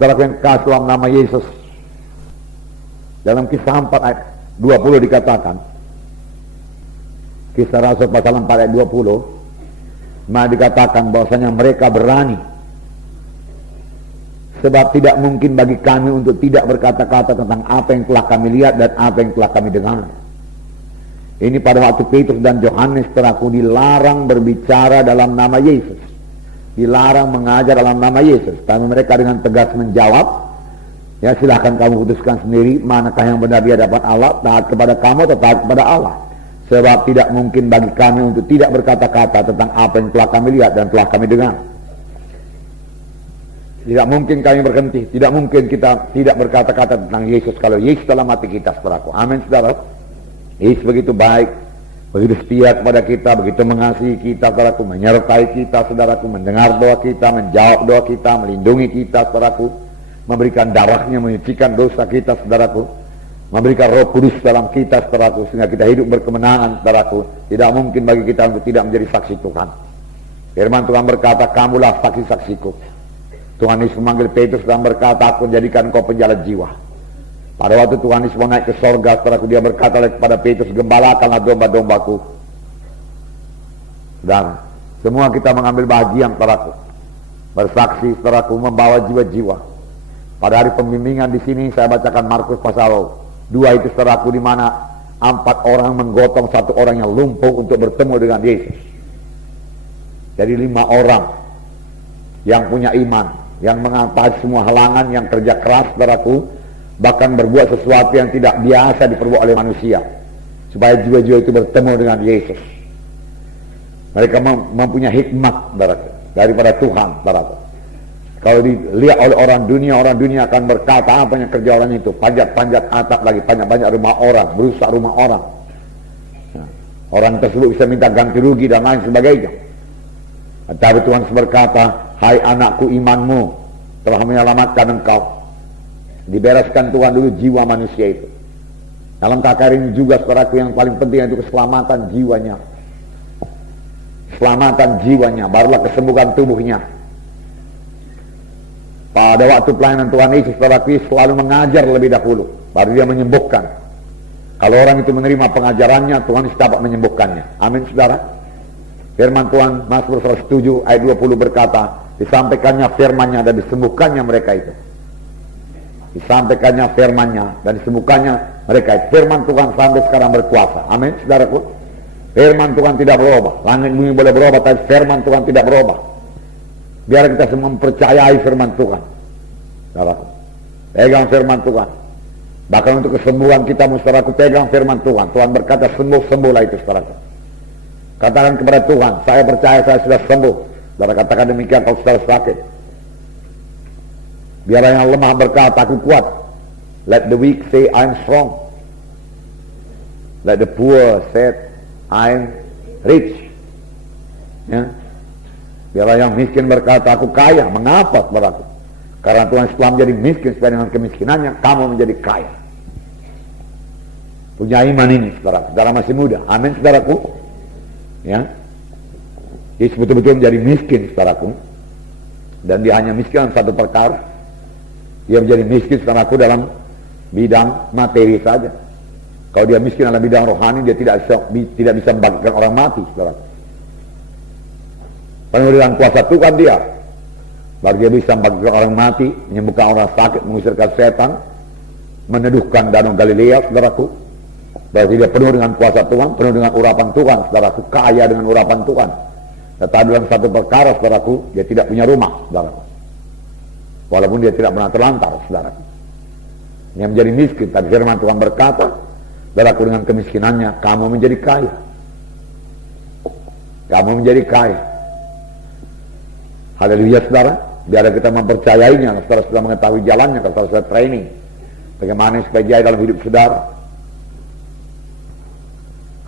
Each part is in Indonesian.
Saudaraku yang kasih dalam nama Yesus, dalam Kisah 4 ayat 20 dikatakan, Kisah Rasul pasal 4 ayat 20, maka dikatakan bahwasanya mereka berani, sebab tidak mungkin bagi kami untuk tidak berkata-kata tentang apa yang telah kami lihat dan apa yang telah kami dengar. Ini pada waktu Petrus dan Yohanes teraku dilarang berbicara dalam nama Yesus, dilarang mengajar dalam nama Yesus. Tapi mereka dengan tegas menjawab, ya silahkan kamu putuskan sendiri manakah yang benar di hadapan Allah, taat kepada kamu atau taat kepada Allah. Sebab tidak mungkin bagi kami untuk tidak berkata-kata tentang apa yang telah kami lihat dan telah kami dengar. Tidak mungkin kami berhenti, tidak mungkin kita tidak berkata-kata tentang Yesus kalau Yesus dalam hati kita, saudaraku. Amin, saudara. Yesus begitu baik, begitu setia kepada kita, begitu mengasihi kita, saudaraku, menyertai kita, saudaraku, mendengar doa kita, menjawab doa kita, melindungi kita, saudaraku, memberikan darahnya, menyucikan dosa kita, saudaraku, memberikan Roh Kudus dalam kita, saudaraku, sehingga kita hidup berkemenangan, saudaraku. Tidak mungkin bagi kita untuk tidak menjadi saksi Tuhan. Firman Tuhan berkata, kamulah saksi-saksiku. Tuhan Yesus memanggil Petrus dan berkata, aku jadikan kau penjala jiwa. Pada waktu Tuhan Yesus mau naik ke sorga, saudaraku, dia berkata kepada Petrus, gembalakanlah domba-dombaku. Dan semua kita mengambil bahagian, saudaraku, bersaksi, saudaraku, membawa jiwa-jiwa. Pada hari pembimbingan di sini saya bacakan Markus pasal 2 itu, saudaraku, di mana 4 orang menggotong 1 orang yang lumpuh untuk bertemu dengan Yesus. Jadi 5 orang yang punya iman, yang mengatasi semua halangan, yang kerja keras, saudaraku, bahkan berbuat sesuatu yang tidak biasa diperbuat oleh manusia, supaya jiwa-jiwa itu bertemu dengan Yesus. Mereka mempunyai hikmat, saudaraku, daripada Tuhan, saudaraku. Kalau dilihat oleh orang dunia akan berkata, apa yang kerja orang itu? Panjat-panjat atap lagi, banyak-banyak rumah orang, merusak rumah orang. Nah, orang tersebut bisa minta ganti rugi dan lain sebagainya. Tapi Tuhan berkata, hai anakku, imanmu telah menyelamatkan engkau. Dibereskan Tuhan dulu jiwa manusia itu. Dalam KKR ini juga, saudaraku, yang paling penting itu keselamatan jiwanya. Keselamatan jiwanya, barulah kesembuhan tubuhnya. Pada waktu pelayanan Tuhan Yesus, saudaraku, selalu mengajar lebih dahulu, baru dia menyembuhkan. Kalau orang itu menerima pengajarannya, Tuhan Yesus dapat menyembuhkannya. Amin, saudara. Firman Tuhan Mazmur 107 ayat 20 berkata, disampaikannya firman-Nya dan disembuhkannya mereka itu. Disampaikannya firman-Nya dan disembuhkannya mereka itu. Firman Tuhan sampai sekarang berkuasa. Amin, saudaraku. Firman Tuhan tidak berubah. Langit bumi boleh berubah, tapi firman Tuhan tidak berubah. Biar kita semua mempercayai firman Tuhan, saudaraku. Pegang firman Tuhan. Bahkan untuk kesembuhan kita, saudaraku, pegang firman Tuhan. Tuhan berkata, sembuh-sembuhlah itu, saudaraku. Katakan kepada Tuhan, saya percaya saya sudah sembuh. Saudara katakan demikian kalau saudara sakit. Biar yang lemah berkata, aku kuat. Let the weak say, I'm strong. Let the poor say, I'm rich. Ya. Biar yang miskin berkata, aku kaya. Mengapa, saudaraku? Karena Tuhan setelah menjadi miskin, supaya dengan kemiskinannya kamu menjadi kaya. Punya iman ini, saudara. Saudara masih muda. Amin, saudaraku. Ya, dia betul-betul menjadi miskin, saudaraku. Dan dia hanya miskin dalam satu perkara. Dia menjadi miskin, saudaraku, dalam bidang materi saja. Kalau dia miskin dalam bidang rohani, dia tidak bisa membangkitkan orang mati, saudaraku. Penuh dengan kuasa Tuhan dia, baru dia bisa membangkitkan orang mati, menyembuhkan orang sakit, mengusirkan setan, meneduhkan danau Galilea, saudaraku. Berarti dia penuh dengan kuasa Tuhan, penuh dengan urapan Tuhan, saudaraku, kaya dengan urapan Tuhan. Tetapi dalam satu perkara, saudaraku, dia tidak punya rumah, saudaraku. Walaupun dia tidak pernah terlantar, saudaraku. Dia menjadi miskin, tapi firman Tuhan berkata, saudaraku, dengan kemiskinannya kamu menjadi kaya. Kamu menjadi kaya. Haleluya, saudara. Biar kita mempercayainya, saudara sudah mengetahui jalannya, saudara sudah training. Bagaimana supaya jaya dalam hidup saudara.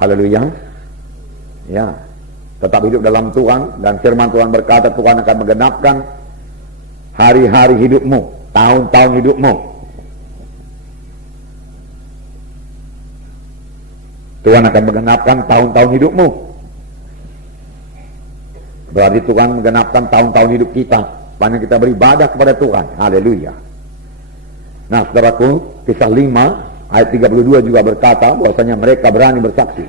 Haleluya. Ya, tetap hidup dalam Tuhan, dan firman Tuhan berkata Tuhan akan menggenapkan hari-hari hidupmu, tahun-tahun hidupmu. Tuhan akan menggenapkan tahun-tahun hidupmu. Berarti Tuhan menggenapkan tahun-tahun hidup kita sepanjang kita beribadah kepada Tuhan. Haleluya. Nah, saudaraku, kisah 5 ayat 32 juga berkata bahwasanya mereka berani bersaksi.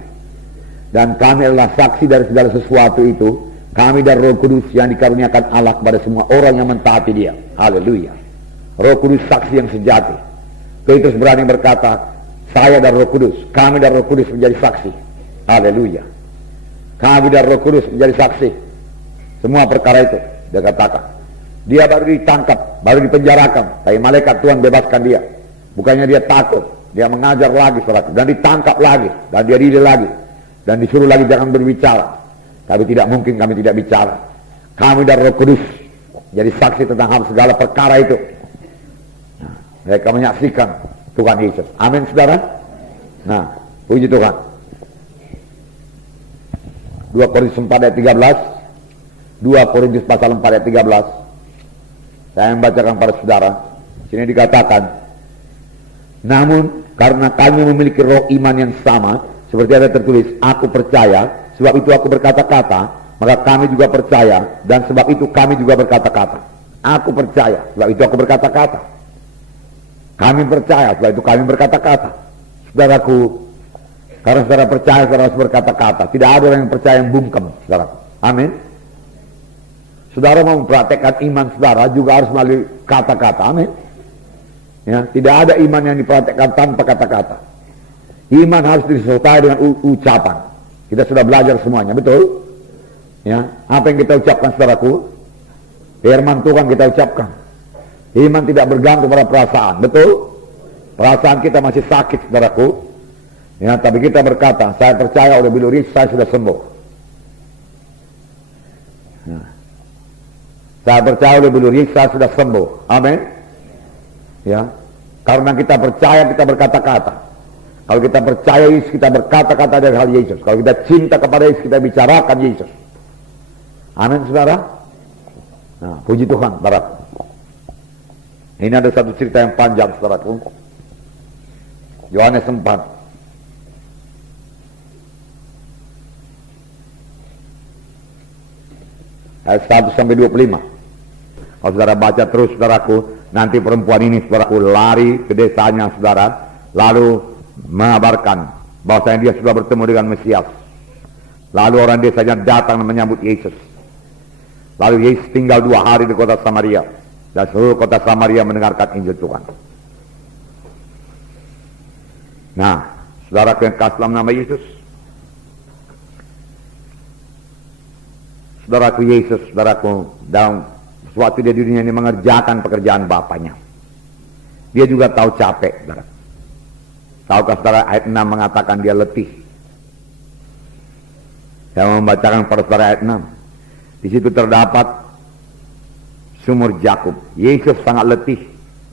Dan kami adalah saksi dari segala sesuatu itu. Kami dan Roh Kudus yang dikaruniakan Allah kepada semua orang yang mentaati Dia. Haleluya. Roh Kudus saksi yang sejati. Petrus berani berkata, saya dan Roh Kudus, kami dan Roh Kudus menjadi saksi. Haleluya. Kami dan Roh Kudus menjadi saksi. Semua perkara itu dia katakan. Dia baru ditangkap, baru dipenjarakan, tapi malaikat Tuhan bebaskan dia. Bukannya dia takut, dia mengajar lagi saudara, dan ditangkap lagi, dan dia diri lagi, dan disuruh lagi jangan berbicara. Tapi tidak mungkin kami tidak bicara. Kami dan Roh Kudus jadi saksi tentang hal segala perkara itu. Nah, mereka menyaksikan Tuhan Yesus. Amin saudara. Nah, puji Tuhan. 2 Korintus 4 ayat 13. 2 Korintus pasal 4 ayat 13. Saya membacakan pada saudara. Sini dikatakan, namun karena kami memiliki roh iman yang sama, seperti ada tertulis, aku percaya, sebab itu aku berkata-kata, maka kami juga percaya, dan sebab itu kami juga berkata-kata. Aku percaya, sebab itu aku berkata-kata. Kami percaya, sebab itu kami berkata-kata. Saudaraku, karena saudara percaya, saudara harus berkata-kata. Tidak ada orang yang percaya yang bungkam, saudara. Amin. Saudara mau mempraktekkan iman saudara juga harus melalui kata-kata. Amin. Ya, tidak ada iman yang dipraktekkan tanpa kata-kata. Iman harus disertai dengan ucapan. Kita sudah belajar semuanya, betul? Ya, apa yang kita ucapkan saudaraku? Firman Tuhan kita ucapkan. Iman tidak bergantung pada perasaan, betul? Perasaan kita masih sakit saudaraku. Ya, tapi kita berkata, saya percaya oleh bilur Yesus saya sudah sembuh. Nah, saya percaya oleh bilur Yesus saya sudah sembuh. Amin. Ya, karena kita percaya kita berkata-kata. Kalau kita percaya Yesus kita berkata-kata dari hal Yesus. Kalau kita cinta kepada Yesus kita bicarakan Yesus. Amin saudara. Nah, puji Tuhan saudaraku. Ini ada satu cerita yang panjang saudaraku. Yohanes 4. Ayat 1 sampai 25. Kalau saudara baca terus saudaraku, nanti perempuan ini saudaraku lari ke desanya saudara, lalu mengabarkan bahwasanya dia sudah bertemu dengan Mesias. Lalu orang desanya datang menyambut Yesus. Lalu Yesus tinggal 2 hari di kota Samaria, dan seluruh kota Samaria mendengarkan Injil Tuhan. Nah, saudaraku yang kasih dalam nama Yesus, saudaraku Yesus, saudaraku dalam suatu dia di dunia ini mengerjakan pekerjaan Bapaknya. Dia juga tahu capek, saudara. Tahukah saudara ayat 6 mengatakan dia letih. Saya membacakan pada saudara ayat 6. Di situ terdapat sumur Jakub. Yesus sangat letih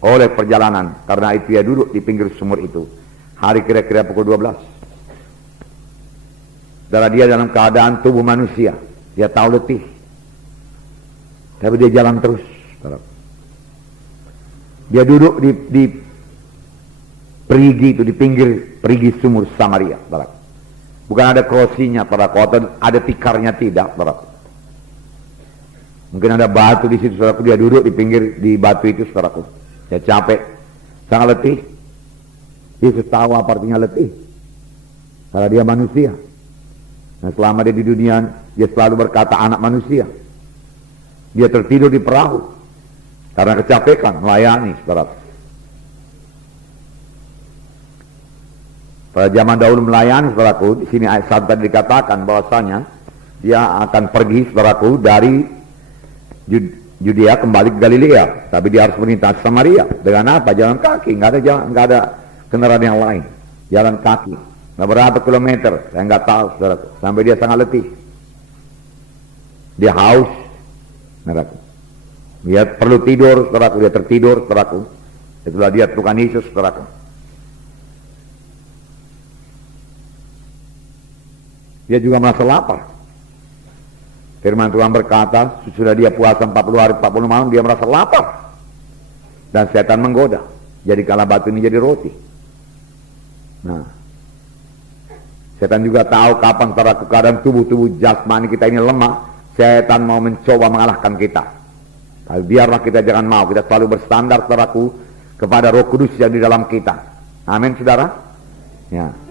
oleh perjalanan, karena itu dia duduk di pinggir sumur itu. Hari kira-kira pukul 12. Saudara, dia dalam keadaan tubuh manusia. Dia tahu letih. Tapi dia jalan terus. Dia duduk di perigi itu, di pinggir perigi sumur Samaria. Bukan ada krosinya, atau ada tikarnya, tidak. Mungkin ada batu di situ, saudaraku. Dia duduk di pinggir di batu itu, saudaraku. Dia capek, sangat letih. Yesus tahu apa artinya letih. Karena dia manusia. Nah, selama dia di dunia, dia selalu berkata anak manusia. Dia tertidur di perahu karena kecapekan melayani, saudara. Pada zaman dahulu melayani, saudaraku, di sini ayat 1 tadi dikatakan bahwasanya dia akan pergi, saudaraku, dari Yudea kembali ke Galilea, tapi dia harus melintasi Samaria. Dengan apa? Jalan kaki, nggak ada kendaraan yang lain. Jalan kaki. Nah, berapa kilometer? Saya nggak tahu, saudaraku. Sampai dia sangat letih. Dia haus. Dia perlu tidur, saudaraku. Dia tertidur, saudaraku. Itulah dia Tuhan Yesus, saudaraku. Dia juga merasa lapar. Firman Tuhan berkata, sudah dia puasa 40 hari 40 malam, dia merasa lapar. Dan setan menggoda. Jadi kala batu ini jadi roti. Nah, Setan juga tahu kapan saudaraku keadaan tubuh-tubuh jasmani kita ini lemah. Setan mau mencoba mengalahkan kita. Tapi biarlah kita jangan mau. Kita selalu bersandar saudaraku kepada Roh Kudus yang di dalam kita. Amin saudara. Ya.